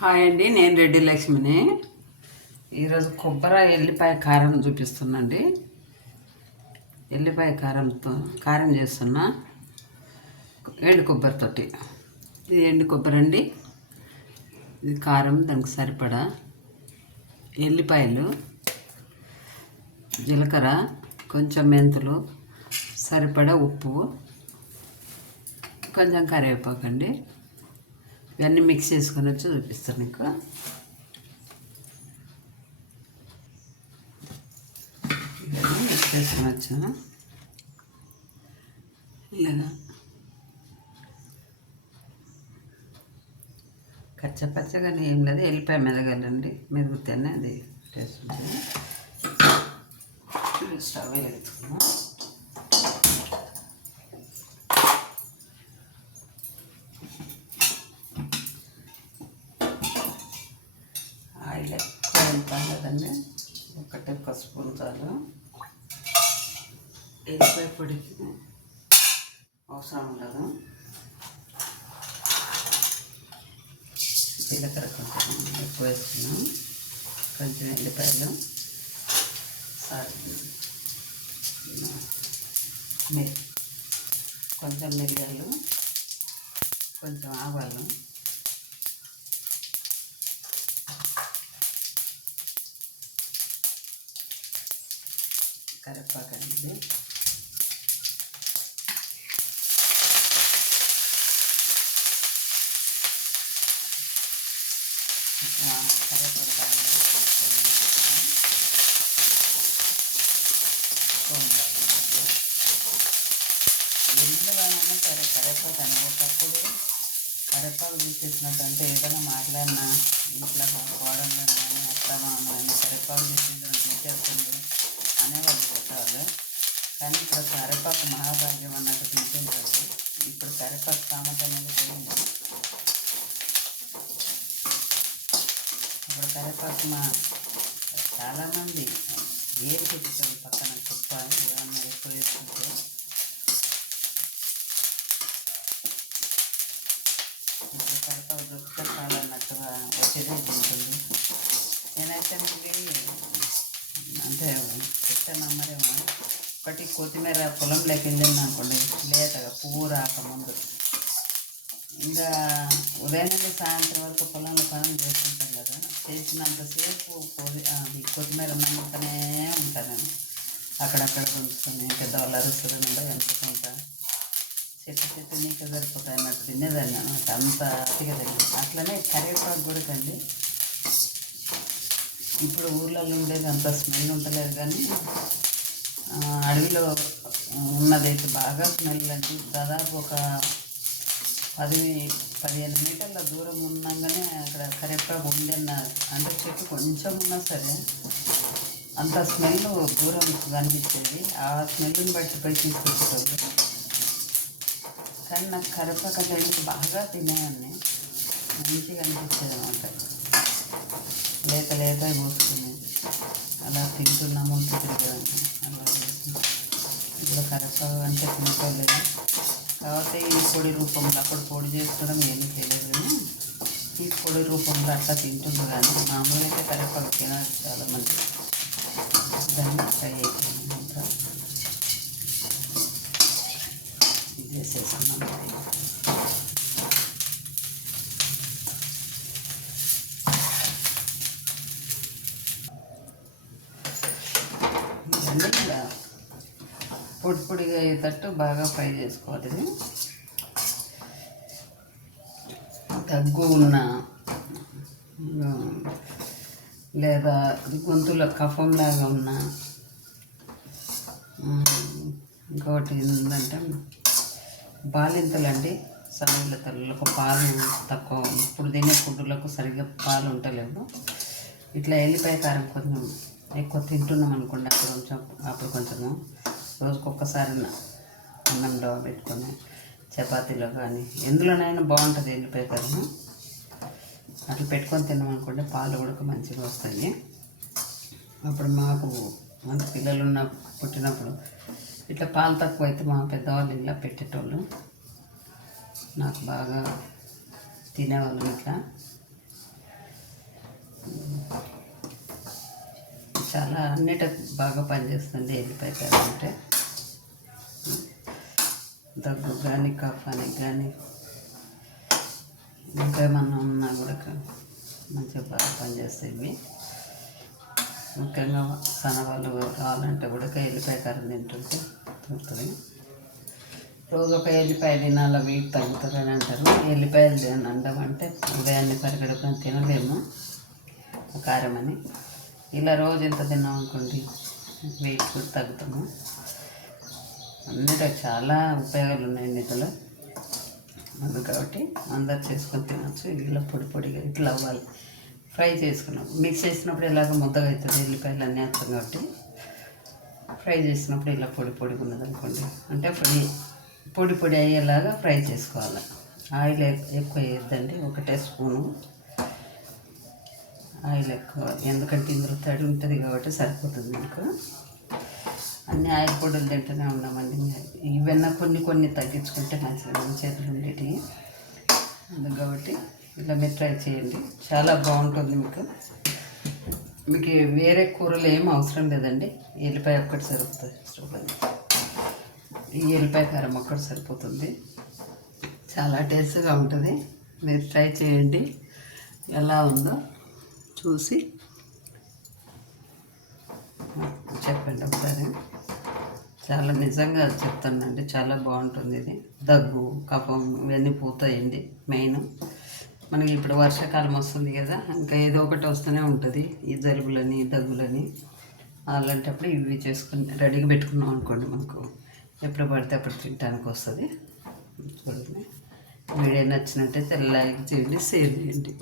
Hi అండి, నేను రెడ్డి లక్ష్మిని. ఈరోజు కొబ్బరి ఎల్లిపాయ కారం చూపిస్తున్నాండి. ఎల్లిపాయ కారంతో కారం చేస్తున్నా, ఎండు కొబ్బరితోటి. ఇది ఎండు కొబ్బరి అండి. ఇది కారం, దానికి సరిపడా ఎల్లిపాయలు, జీలకర్ర, కొంచెం మెంతులు, సరిపడా ఉప్పు, కొంచెం కరివేపాకండి. ఇవన్నీ మిక్స్ చేసుకొని వచ్చి చూపిస్తాను మీకు. ఇవన్నీ మిక్స్ చేసుకొని వచ్చాను ఇలాగా. కచ్చపచ్చగానే ఏం లేదు, ఎల్లిపాయ మెదగాలండి. మెరుగుతేనే అది టేస్ట్ ఉంటుంది. స్టవ్ వెలిగించుకున్నాం. ఆయిల్ ఎక్కువ వెళ్తాం కదండి, ఒకటి ఒక స్పూన్ చాలు. ఎల్లిపాయ పొడికి అవసరం ఉండదు. జీలకర్ర కొంచెం ఎక్కువ వేసుకున్నాం, కొంచెం ఎల్లిపాయలు, కొంచెం మిరియాలు, కొంచెం ఆవాలు, కరివేపాకండి, ఎందులోనైనా సరే కరివేపాకు అని ఒకప్పుడు కరివేపాకు తీసేసినట్టు, అంటే ఏదైనా మాట్లాడినా ఇంట్లో వాడడం కానీ అట్లా కానీ కరివేపాకు తీసేస్తుంది అనేవాళ్ళు పెట్టాలి. కానీ ఇప్పుడు కరివేపాకు మహాభాగ్యం అన్నట్టు తింటుంటుంది. ఇప్పుడు కరివేపాకు సామెత అనేది పోయింది. ఇప్పుడు కరివేపాకు చాలామంది ఏరు పెట్టుతుంది పక్కన కుప్ప ఏమన్నా ఎక్కువ వేసుకుంటే. ఇప్పుడు కరివేపాకు దొరికితే చాలా అన్నట్టుగా వచ్చేదే తింటుంది. నేనైతే మీకు అంటే చెప్తే నమ్మరేమో, ఒకటి కొత్తిమీర పొలంలోకి వెళ్ళింది అనుకోండి, లేతగా పువ్వు రాకముందు, ఇంకా ఉదయం నుండి సాయంత్రం వరకు పొలంలో పనులు చేస్తుంటాం కదా, చేసినంతసేపు అది కొత్తిమీర నమ్ముతూనే ఉంటాను నేను. అక్కడక్కడ కొంచుకొని పెద్దవాళ్ళు అరుస్తుందా ఎంచుకుంటా, చెట్టు నీకు సరిపోతాయి అన్నట్టు తినేదాన్ని అనమాట. అంత అతిగా తిన్నాను. అట్లనే కరివేపాకు కూడా కండి, ఇప్పుడు ఊర్లలో ఉండేది అంత స్మెల్ ఉంటలేదు, కానీ అడవిలో ఉన్నదైతే బాగా స్మెల్ అండి. దాదాపు ఒక 10-15 మీటర్ల దూరం ఉన్నాగానే అక్కడ కరివేపాకు ఉండన్న, అంటే చెట్టు కొంచెం ఉన్నా సరే అంత స్మెల్ దూరం కనిపించేది. ఆ స్మెల్ని బట్టి పోయి తీసుకొచ్చేటోళ్ళు. కానీ నాకు కరివేపాకు అంటే బాగా తినేవాడిని, మంచిగా అనిపించేది అనమాట. లేత లేత పోసుకుని అలా తింటున్నాము తిరిగేదాన్ని. అలా ఇప్పుడు కరివేపాకు అంటే తినలేదు. కాబట్టి ఈ పొడి రూపంలో అప్పుడు పొడి చేసుకోవడం ఏమీ తెలియదు, కానీ ఈ పొడి రూపంలో అట్లా తింటుంది. కానీ మామూలుగా అయితే కరివేపాకు తినాలి చాలా మంచిది. దాన్ని ఫ్రై అయిపోయిందంతా ఇది వేసేసుకున్నాం. ఇవన్నీ పొడి పొడిగా అయ్యేటట్టు బాగా ఫ్రై చేసుకోవాలి. దగ్గు ఉన్న లేదా గొంతులో కఫంలాగా ఉన్న, ఇంకొకటి ఏంటంటే బాలింతలండి, సన్నీళ్ళ తల్లులకు పాలు తక్కువ, ఇప్పుడు తినే ఫుడ్లకు సరిగ్గా పాలు ఉండలేవు. ఇట్లా ఎల్లిపాయ కారం కొంచెం ఎక్కువ తింటున్నాం అనుకోండి, అప్పుడు కొంచెము రోజుకొక్కసారి అన్నంలో పెట్టుకొని చపాతీలో కానీ ఎందులోనైనా బాగుంటుంది ఎల్లిపాయ కారం. అట్లా పెట్టుకొని తిన్నామనుకోండి పాలు కూడా మంచిగా వస్తాయి. అప్పుడు మాకు మన పిల్లలు పుట్టినప్పుడు ఇట్లా పాలు తక్కువ అయితే మా పెద్దవాళ్ళు ఇలా పెట్టేటోళ్ళు. నాకు బాగా తినేవాళ్ళం ఇట్లా. చాలా అన్నిటికి బాగా పనిచేస్తుంది ఎల్లిపాయ కర్రీ అంటే. దగ్గు కానీ కఫానికి కానీ ఇంకా ఏమన్నా ఉన్నా కూడా మంచిగా బాగా పనిచేస్తాయి ఇవి. ముఖ్యంగా సనవాళ్ళు రావాలంటే కూడా ఎల్లిపాయ కర్రీ తింటుంటే తింటుంది. రోజు ఒక ఎల్లిపాయ తినాల వెయిట్ తగ్గుతుందని అంటారు. ఎల్లిపాయలు తినడం అంటే ఉదయాన్నే పరిగెడుకొని తినలేము కారం అని. ఇలా రోజు ఎంత తిన్నాం అనుకోండి వెయిట్ కూడా తగ్గుతాము. అన్నిటికీ చాలా ఉపయోగాలు ఉన్నాయి ఇందులో. అది కాబట్టి అందరు చేసుకొని తినచ్చు. ఇలా పొడి పొడిగా ఇట్లా అవ్వాలి. ఫ్రై చేసుకున్నాం, మిక్స్ చేసినప్పుడు ఇలాగ ముద్దగా అవుతుంది. ఎల్లిపాయలు అన్నీ వేస్తాం కాబట్టి ఫ్రై చేసినప్పుడు ఇలా పొడి పొడిగా ఉన్నది అనుకోండి అంటే పొడి పొడి అయ్యేలాగా ఫ్రై చేసుకోవాలి. ఆయిల్ ఎక్కువ వేయద్దండి, 1 స్పూను ఆయిల్ ఎక్కువ, ఎందుకంటే ఇందులో తడి ఉంటుంది కాబట్టి సరిపోతుంది మీకు. అన్ని ఆయిల్ పొడులు తింటూనే ఉన్నామండి. ఇవన్నా కొన్ని తగ్గించుకుంటే మంచిది, మన చేతులు ఉండేటివి. అందుకు కాబట్టి ఇలా మీరు ట్రై చేయండి, చాలా బాగుంటుంది. మీకు వేరే కూరలు ఏం అవసరం లేదండి. ఎల్లిపాయ ఒక్కటి సరిపోతుంది. చూడండి, ఈ ఎల్లిపాయ కారం ఒక్కటి సరిపోతుంది. చాలా టేస్ట్గా ఉంటుంది. మీరు ట్రై చేయండి, ఎలా ఉందో చూసి చెప్పండి ఒకసారి. చాలా నిజంగా చెప్తానండి, చాలా బాగుంటుంది ఇది. దగ్గు కఫం ఇవన్నీ పోతాయండి. మెయిన్ మనకి ఇప్పుడు వర్షాకాలం వస్తుంది కదా, ఇంకా ఏదో ఒకటి వస్తూనే ఉంటుంది, ఈ జలుబులని దగ్గులని. అలాంటప్పుడు ఇవి చేసుకుని రెడీగా పెట్టుకున్నాం అనుకోండి, మనకు ఎప్పుడు పడితే అప్పుడు తినడానికి వస్తుంది. చూడండి, వీడియో నచ్చినట్టయితే లైక్ చేయండి, షేర్ చేయండి.